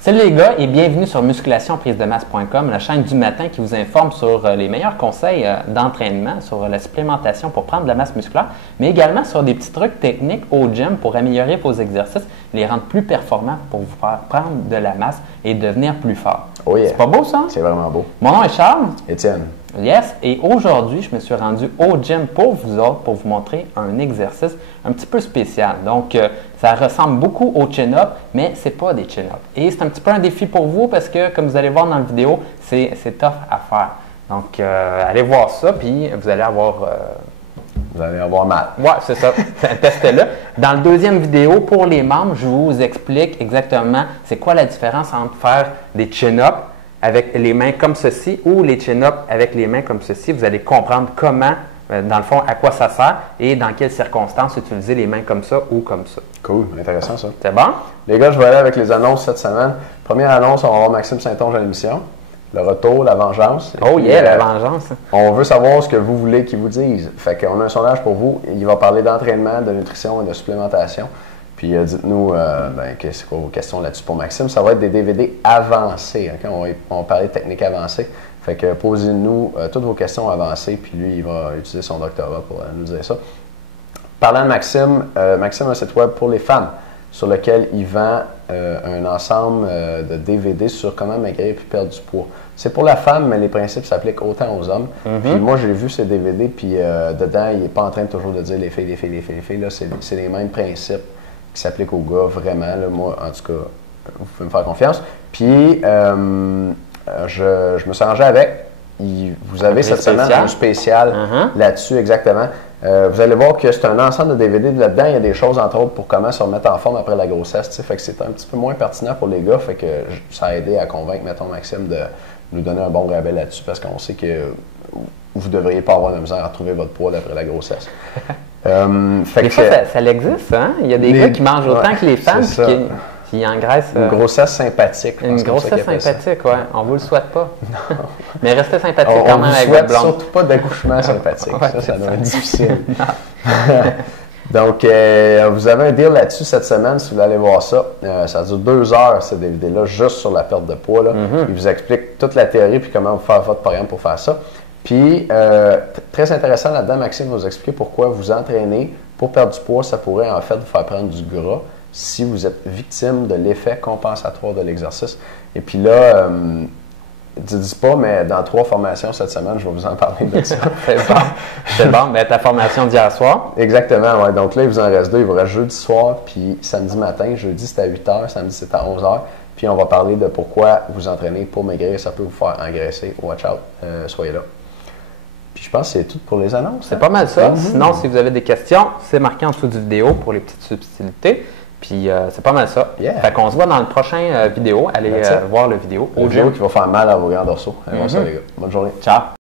Salut les gars et bienvenue sur musculationprisemasse.com, la chaîne du matin qui vous informe sur les meilleurs conseils d'entraînement, sur la supplémentation pour prendre de la masse musculaire, mais également sur des petits trucs techniques au gym pour améliorer vos exercices, les rendre plus performants pour vous faire prendre de la masse et devenir plus fort. Oh yeah. C'est pas beau ça? C'est vraiment beau. Mon nom est Charles. Étienne. Yes, et aujourd'hui, je me suis rendu au gym pour vous autres pour vous montrer un exercice un petit peu spécial. Donc, ça ressemble beaucoup au chin-up, mais ce n'est pas des chin-up. Et c'est un petit peu un défi pour vous parce que, comme vous allez voir dans la vidéo, c'est tough à faire. Donc, allez voir ça, puis vous allez avoir... Vous allez avoir mal. Ouais, c'est ça. Testez-le. Dans la deuxième vidéo, pour les membres, je vous explique exactement c'est quoi la différence entre faire des chin-up avec les mains comme ceci ou les chin-up avec les mains comme ceci. Vous allez comprendre comment, dans le fond, à quoi ça sert et dans quelles circonstances utiliser les mains comme ça ou comme ça. Cool, intéressant ça. C'est bon? Les gars, je vais aller avec les annonces cette semaine. Première annonce, on va avoir Maxime Saint-Onge à l'émission. Le retour, la vengeance. Oh yeah, la vengeance. On veut savoir ce que vous voulez qu'ils vous disent. Fait qu'on a un sondage pour vous. Il va parler d'entraînement, de nutrition et de supplémentation. Puis dites-nous, c'est quoi vos questions là-dessus pour Maxime. Ça va être des DVD avancés. Okay? On va parler de technique avancée. Fait que posez-nous toutes vos questions avancées. Puis lui, il va utiliser son doctorat pour nous dire ça. Parlant de Maxime, Maxime a un site web pour les femmes sur lequel il vend un ensemble de DVD sur comment maigrir puis perdre du poids. C'est pour la femme, mais les principes s'appliquent autant aux hommes. Puis moi, j'ai vu ces DVD, puis dedans, il n'est pas en train de toujours de dire les filles, les filles, les filles, les filles. Là, c'est les mêmes principes qui s'appliquent aux gars, vraiment. Là, moi, en tout cas, vous pouvez me faire confiance. Puis, je me suis arrangé avec. Vous avez cette semaine un spécial là-dessus, exactement. Vous allez voir que c'est un ensemble de DVD. Là-dedans, il y a des choses, entre autres, pour comment se remettre en forme après la grossesse. Fait que c'est un petit peu moins pertinent pour les gars. Fait que ça a aidé à convaincre, mettons, Maxime de nous donner un bon rabais là-dessus parce qu'on sait que vous ne devriez pas avoir de misère à retrouver votre poids après la grossesse. Des fois, ça existe, hein? Il y a des gars qui mangent autant que les femmes qui engraissent. Une grossesse sympathique. Une grossesse sympathique, oui. On ne vous le souhaite pas. Mais restez sympathique on quand même avec votre blonde. Surtout pas d'accouchement sympathique. Ouais, ça doit être difficile. Donc, vous avez un deal là-dessus cette semaine, si vous voulez aller voir ça. Ça dure 2 heures, ce DVD-là, juste sur la perte de poids. Là. Il vous explique toute la théorie puis comment vous faire votre programme pour faire ça. Puis, très intéressant là-dedans, Maxime va vous expliquer pourquoi vous entraîner pour perdre du poids. Ça pourrait en fait vous faire prendre du gras si vous êtes victime de l'effet compensatoire de l'exercice. Et puis là, ne dis pas, mais dans 3 formations cette semaine, je vais vous en parler de ça. C'est bon. Ben, ta formation d'hier soir. Exactement, oui. Donc là, il vous en reste 2. Il vous reste jeudi soir, puis samedi matin. Jeudi, c'est à 8 h, samedi, c'est à 11 h. Puis on va parler de pourquoi vous entraînez pour maigrir. Ça peut vous faire engraisser. Watch out. Soyez là. Puis je pense que c'est tout pour les annonces. C'est pas mal ça. Sinon, si vous avez des questions, c'est marqué en dessous du vidéo pour les petites subtilités. Puis c'est pas mal ça. Yeah. Fait qu'on se voit dans le prochain vidéo. Allez voir la vidéo. Au vidéo qui va faire mal à vos grands dorsaux. Allez voir ça, les gars. Bonne journée. Ciao.